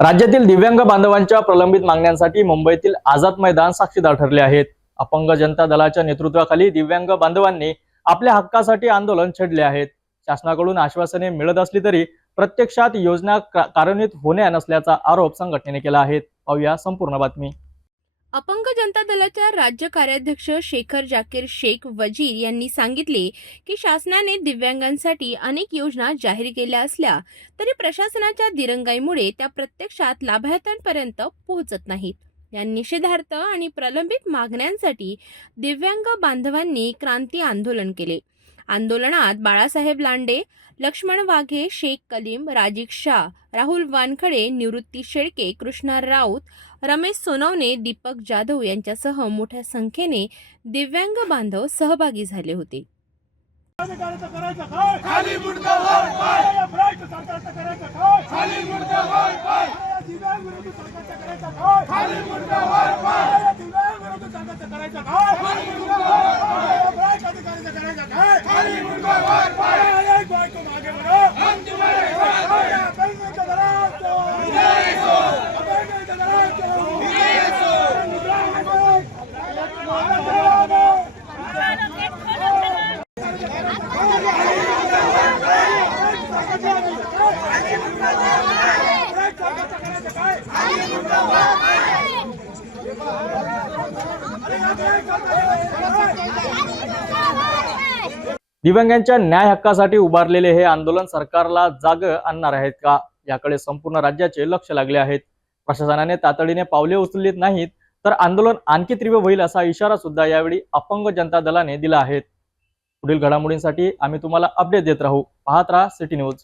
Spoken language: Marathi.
राज्यातील दिव्यांग बांधवांच्या प्रलंबित मागण्यांसाठी मुंबईतील आझाद मैदान साक्षीदार ठरले आहेत। अपंग जनता दलाच्या नेतृत्वाखाली दिव्यांग बांधवांनी आपल्या हक्कासाठी आंदोलन छेडले आहेत। शासनाकडून आश्वासने मिळत असली तरी प्रत्यक्षात योजना कार्यान्वित होण्या नसल्याचा आरोप संघटनेने केला आहे। पाहूया संपूर्ण बातमी। अपंग जनता दलाच्या राज्य कार्याध्यक्ष शेखर जाकीर शेख वजीर यांनी सांगितले की शासनाने दिव्यांगांसाठी अनेक योजना जाहीर केल्या असल्या तरी प्रशासनाच्या दिरंगाईमुळे त्या प्रत्यक्षात लाभार्थ्यांपर्यंत पोहोचत नाहीत। या निषेधार्थ आणि प्रलंबित मागण्यांसाठी दिव्यांग बांधवांनी क्रांती आंदोलन केले। आंदोलनात बाळासाहेब लांडे, लक्ष्मण वाघे, शेख कलीम, राजीव शाह, राहुल वानखडे, निवृत्ती शेळके, कृष्णा राऊत, रमेश सोनवणे, दीपक जाधव यांच्यासह मोठ्या संख्येने दिव्यांग बांधव सहभागी झाले होते। दिव्यांगांच्या न्याय हक्कासाठी उभारलेले हे आंदोलन सरकारला जाग आणणार आहेत का, याकडे संपूर्ण राज्याचे लक्ष लागले आहेत। प्रशासनाने तातडीने पावले उचललीत नाहीत तर आंदोलन आणखी तीव्र होईल असा इशारा सुद्धा यावेळी अपंग जनता दलाने दिला आहे। पुढील घडामोडींसाठी आम्ही तुम्हाला अपडेट देत राहू। पाहत राहा सिटी न्यूज।